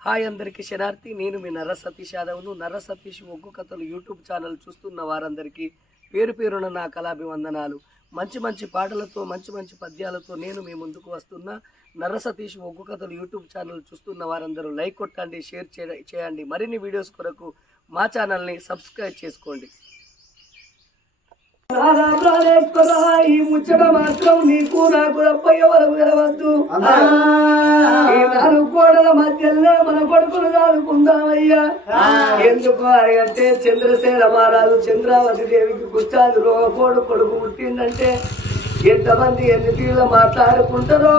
Hi అందరికీ శనార్థి. నేను మీ నర్ర సతీష్ యాదవ్ను. నర్ర సతీష్ ఒగ్గు కథలు యూట్యూబ్ ఛానల్ చూస్తున్న వారందరికీ పేరు పేరున నా కళాభివందనాలు. మంచి మంచి పాటలతో మంచి మంచి పద్యాలతో నేను మీ ముందుకు వస్తున్నా. నర్ర సతీష్ ఒగ్గు కథలు యూట్యూబ్ ఛానల్ చూస్తున్న వారందరూ లైక్ కొట్టండి, షేర్ చేయండి. మరిన్ని వీడియోస్ కొరకు మా ఛానల్ని సబ్స్క్రైబ్ చేసుకోండి. ఈ ముచ్చట మాత్రం నీకు నాకు తప్ప ఎవరు వినవద్దు. ఈ నాలుగు కోడల మధ్యలో మన కొడుకులు దాడుకుందామయ్యా. ఎందుకు అని అంటే చంద్రసేన మహారాజు చంద్రావతి దేవికి కుష్టాది రోగపోడు కొడుకు పుట్టిందంటే ఎంతమంది ఎన్ని తీర్ల మాట్లాడుకుంటారో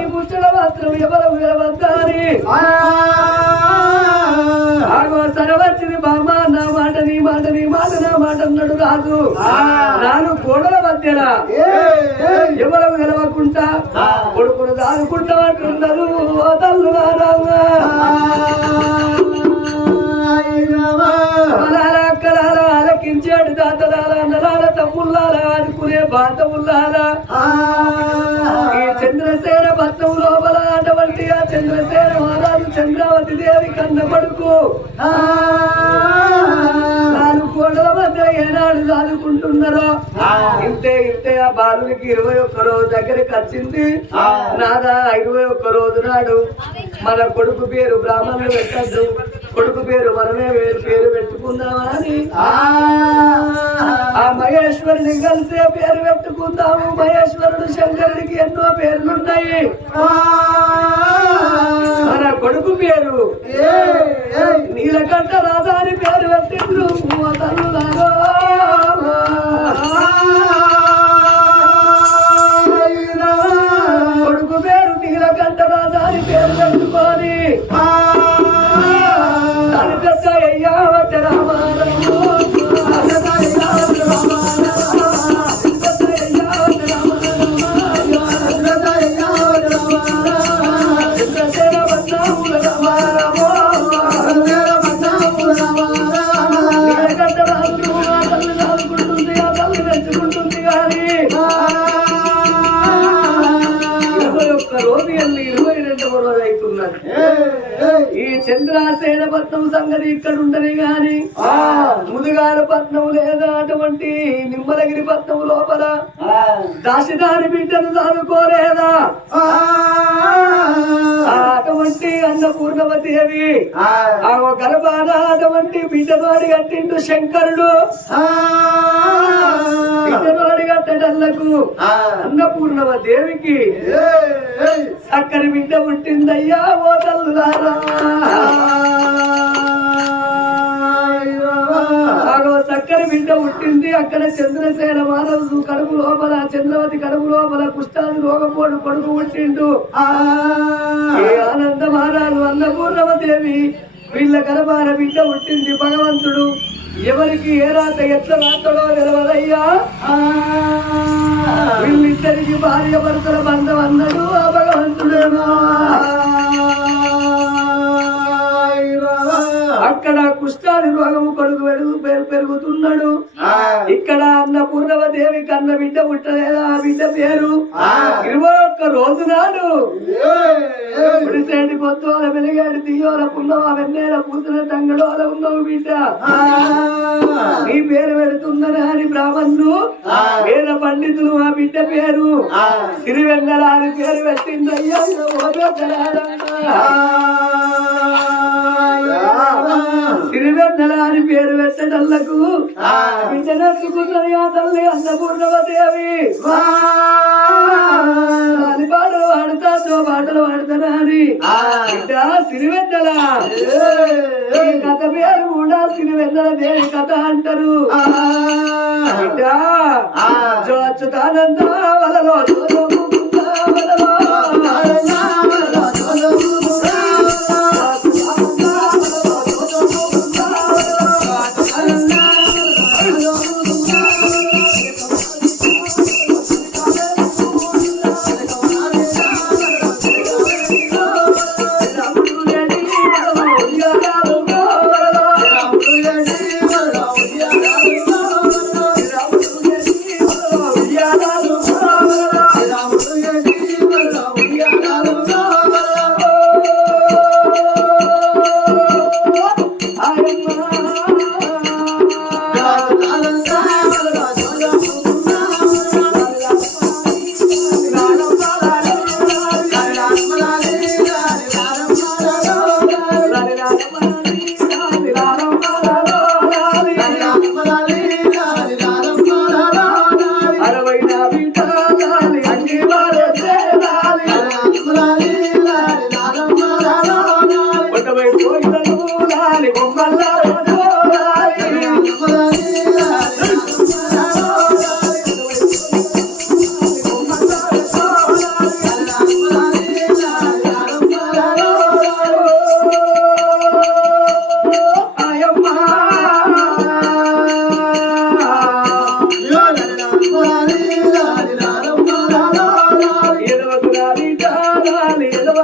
ఈ ముచ్చట మాత్రం ఎవరు వినవద్దని సరవచ్చింది బామ్మ. నా మాట నీ మాట నీ మాట నా మాట అన్నాడు రాజు. నాను కోడల మధ్యన ఎవరు గెలవకుండా కొడుకును దానుకుంటా అంటున్నారు. తల్లు అక్కలారా ఆలకించాడు. దాతలారా అన్నలారా తమ్ముళ్ళారా అనుకునే బాంధవుల్లారా ఈ చంద్రసేన పట్నం లోపల అటువంటి ఆ చంద్రసేన మహారాజు చంద్రావతి దేవి కన్న కొడుకు నాలుగు కోడల మధ్య ఏనాడు చదువుకుంటున్నారో ఇంతే ఆ బాలునికి 21 రోజు దగ్గరికి వచ్చింది. నాదా 21 రోజు నాడు మన కొడుకు పేరు బ్రాహ్మణులు పెట్టద్దు, కొడుకు పేరు మనమే పేరు పెట్టుకుందామా అని ఆ మహేశ్వరుని కలిసే పేరు పెట్టుకుందాము. మహేశ్వరుడు శంకరుడికి ఎన్నో పేర్లున్నాయి. మన కొడుకు పేరు నీలకంఠ రాజా అని పేరు పెట్టిండ్రు. కొడుకు పేరు నీలకంఠ రాజా అని పేరు పెట్టుకొని ఈ చంద్రాసేన పట్నం సంగతి ఇక్కడ ఉండని గాని ముదుగాల పట్నం లేదా అటువంటి నిమ్మలగిరి పట్నం లోపల దాసిదాని బిడ్డను చదువుకోలేదా అటువంటి అన్నపూర్ణవదేవి ఆ గర్భాన అటువంటి బిడ్డను అడిగట్టిండు శంకరుడు. బిడ్డను అడిగట్టడల్లకు అన్నపూర్ణవదేవికి చక్కని బిడ్డ పుట్టిందయ్యా. ఓ తల్లులారా చక్కని బిడ్డ పుట్టింది. అక్కడ చంద్రసేన మానవుడు కడుపు లోపల చంద్రవతి కడుపు లోపల కుష్టాది రోగపోడు కొడుకు పుట్టిండు. ఆనంద మహారాజు అన్నపూర్ణవదేవి వీళ్ళ గర్భాన బిడ్డ పుట్టింది. భగవంతుడు ఎవరికి ఏ రాత ఎట్లా రాతడో తెలవదయ్యా. వీళ్ళిద్దరికి భార్య భర్తల బంధం అన్నాడు ఆ భగవంతుడేమో. అక్కడ కుష్టాది రోగము కొడుకు పెరుగుతున్నాడు. ఇక్కడ అన్నపూర్ణవదేవి కన్న బిడ్డ పుట్టలేదా. ఆ బిడ్డ పేరు 21 రోజు నాడు పుడిసేటి పొద్దుల వెలిగాడు దియోల పున్నవా వెన్నెల పూసిన తంగడోల ఉన్నవు బిడ్డ నీ పేరు పెడుతుందని అని బ్రాహ్మణులు వేద పండితులు ఆ బిడ్డ పేరు సిరివెన్నెల అని పేరు పెట్టిందయ్యా. సిరివెన్నెల అని పేరు పెట్టడల్లకు బిడ్డనెత్తుకున్నది ఆ తల్లి అన్నపూర్ణవదేవి. అది పాటలు పాడుతాతో పాటలు పాడుతానా అని బిడ్డ సిరివెన్నెల కథ పేరు కూడా సిరివెన్నెల దేవి కథ అంటారు. బిడ్డ జోచుతానంద వలలో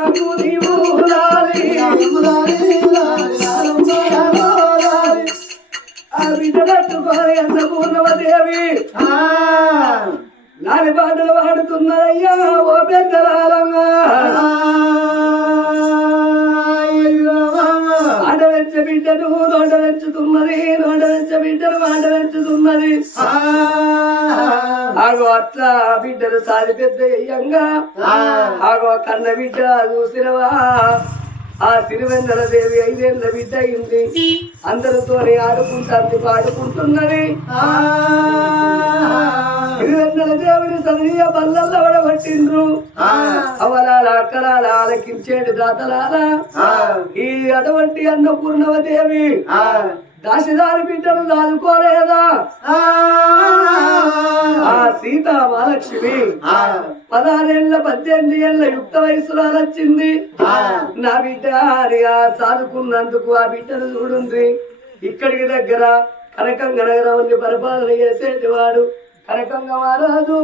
వాకు నీవు ఆ బిడ్డ పట్టుకోని అన్నపూర్ణమదేవి నాని పాటలు పాడుతున్నదయ్యా ఓ పెద్దలాలంగా ఆట వెంచ బిడ్డను నోట వెంచుతున్నది నోట వెంచ బిడ్డను మాట వెంచుతున్నది ఆగో అట్లా బిడ్డను సాది పెద్ద అయ్యంగా ఆగో కన్న బిడ్డ చూసినవా ఆ సిరివెన్నెల దేవి 5 ఏళ్ళ బిడ్డ అయింది అందరితోనే ఆడుకుంటుంది పాడుకుంటున్నది సిరివెన్నెల దేవిని సదనీయ బల్లల్ల పడబట్టిండ్రు అవలాల అక్కలాల ఆలకించేటి దాతలాల ఈ అటువంటి అన్నపూర్ణవదేవి దాసిదారి బిడ్డను దాదుకోలేదా ఆ సీతా మహాలక్ష్మి 16 ఏళ్ళ 18 ఏళ్ళ యుక్త వయసులో వచ్చింది నా బిడ్డ అని సాదుకున్నందుకు ఆ బిడ్డను చూడుంది ఇక్కడికి దగ్గర కనకంగ నగరాన్ని పరిపాలన చేసేటివాడు కనకంగ మహారాజు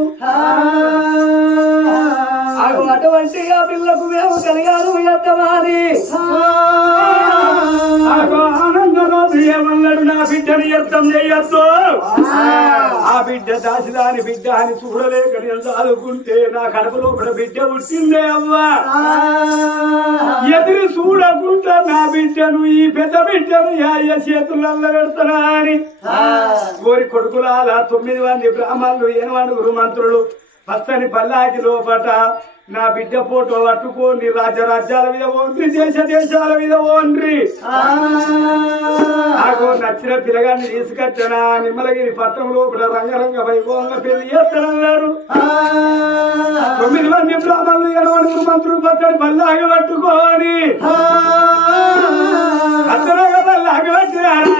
అటువంటి ఆ పిల్లకు మేము కలిగాను ఎత్తమాని ఆనందరాజు ఏమన్నాడు నా బిడ్డని అర్థం చేయొద్దు ఆ బిడ్డ దాసిదాని బిడ్డ అని చూడలేక నేను చదువుకుంటే నా కడుపులో కూడా బిడ్డ పుట్టిందే అవ్వా ఎదురు చూడకుండా నా బిడ్డను ఈ పెద్ద బిడ్డను అయ్య చేతులలో పెడతానా అని కోరి కొడుకులాల 9 మంది బ్రాహ్మణులు 8 మంత్రులు పచ్చని పల్లాకి లోపట నా బిడ్డ ఫోటో పట్టుకోండి రాజ్యాల మీద ఓన్రి దేశాల మీద ఓన్రి నాకు నచ్చిన పిల్లగాన్ని తీసుకొచ్చానా నిమ్మలగిరి పట్టణం లోపల రంగరంగ వైభవంగా పెళ్లి చేస్తానన్నారు 9 మంది బ్రాహ్మణులు 8 మంత్రులు పచ్చని పల్లాకి పట్టుకోని పచ్చనగా పల్లాకి పట్టినారా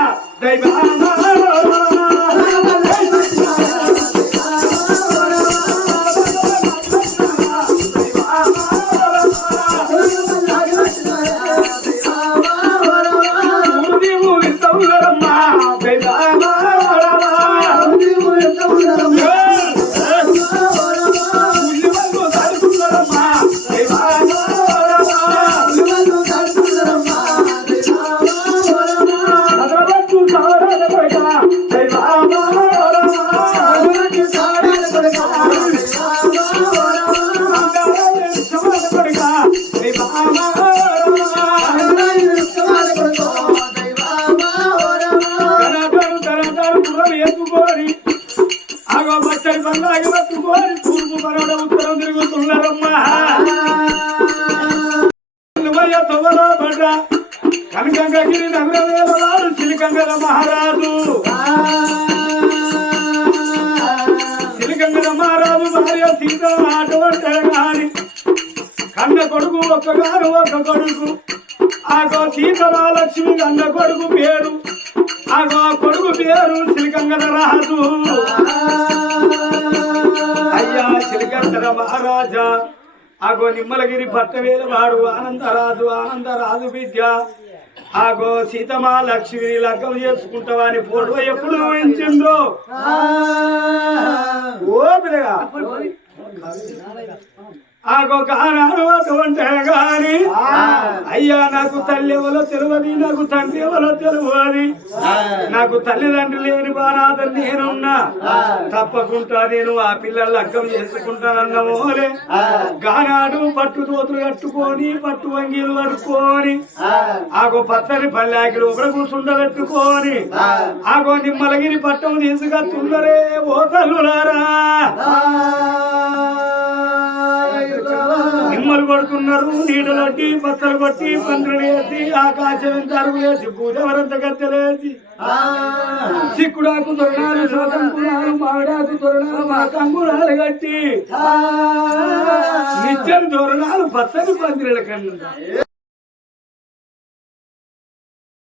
కనకంగిరి నగరవేలవాడు చిలికంగర మహారాజు చిలికంగర మహారాజు భార్య సీత అటువంటి గాని కన్న కొడుకు ఒక్కగాను ఒక కొడుకు ఆగో సీత మహాలక్ష్మి కన్న కొడుకు పేరు ఆగో కొడుకు పేరు చిలికంగర రాజు అయ్యా చిలికంగర మహారాజా ఆగో నిమ్మలగిరి పట్టవేల వాడు ఆనందరాజు విద్య ఆగో సీతమహాలక్ష్మి లగ్గం చేసుకుంటావని ఫోటో ఎప్పుడు ఊహించిందో ఓ పిల్లగా ఆగో కానాడు అటువంటి గాని అయ్యా నాకు తల్లి ఎవరో తెలియదు నాకు తండ్రి ఎవరో తెలియదు నాకు తల్లిదండ్రులు లేని బానాథం నేనున్నా తప్పకుండా నేను ఆ పిల్లలు లగ్గం చేసుకుంటానన్నమోలే గానాడు పట్టు తోతులు కట్టుకొని పట్టు వంగీలు కట్టుకొని ఆగో పచ్చని పల్లాకిలు ఒకడ కూర్చుండబెట్టుకొని ఆగో నిమ్మలగిరి పట్టం తీసుకొస్తుందరే ఓ తల్లులారా నిమ్మలు కొడుతున్నారు నీడలట్టి పచ్చలు కొట్టి పందులు వేసి ఆకాశం ఎంత అరుగులేసి పూజవరంత గద్దెలేసి సిక్కుడాకు తొరణాలు సోతంకులాలు మామిడాకు తొరణాలు మా కంగుళాలు కట్టి నిత్యం తోరణాలు పచ్చని పందిరిల కన్నా